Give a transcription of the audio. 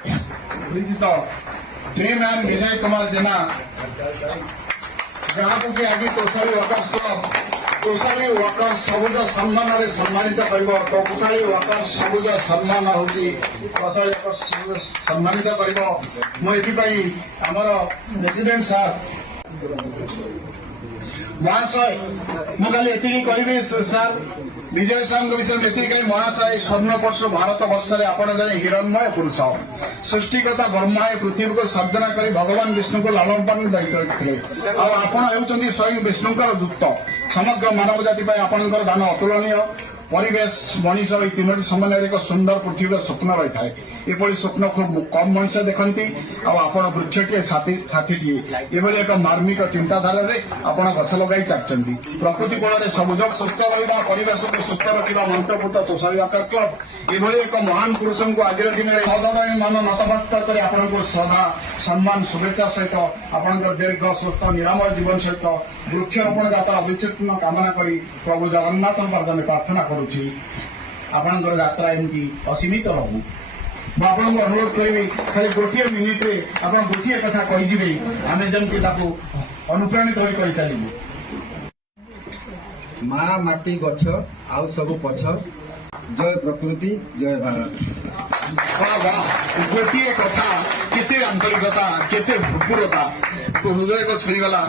परिचित tree man Vijay Kumar जेना जहाँ कि आज तोषाली वर्कर्स क्लब तोषाली वर्कर्स सबुज सम्मान सम्मानित कर तोषाली वर्कर्स सबुज सम्मान हूँ तोषाली वर्कर्स सबुज सम्मानित कर मुझे आमर प्रेसिडेंट सार महाशय मुझे कहि सार विजय सार विषय में कही महाशय स्वर्णवर्ष भारत वर्ष में आप जन हिरण्मय पुरुष सृष्टिकर्ता ब्रह्मा पृथ्वी को सर्जना कर भगवान विष्णु को लालन पालन दायित्व देते आपड़ स्वयं विष्णुकर दूत समग्र मानव जाति आपंकर दान अतुलनीय परिवेश मनीष ये तीनोटी समन्वय एक सुंदर पृथ्वी स्वप्न रही है ये स्वप्न खूब कम मनीष देखती आपण वृक्षटीए साथीटीए ये एक मार्मिक चिंताधारा आप गछ लगे चाहते प्रकृति कोण सबुज सुस्थ रहा परिवेश को सुस्थ रखा मंत्रपुत तोषाली वर्कर क्लब ये एक महान पुरुष को आज दिन में सदन मान नतमस्त कर आपको श्रद्धा सम्मान शुभेच्छा सहित आपण दीर्घ सुस्थ निरामय जीवन सहित वृक्षरोपण यात्रा अविच्छिन्न कामना कर प्रभु जगन्नाथ पादने प्रार्थना कर आपणकर यात्रा एमती असीमित रहू मुझे अनुरोध करी खाली गोटे मिनिट रे आप गोटे कथा कहीजे आम जमी अनुप्राणित हो चलू माँ माटी गछ आउ सब पछ जय प्रकृति जय भारत गोटे कथा केते आंतरिकता केते भूपुरता हृदय को छुईगला।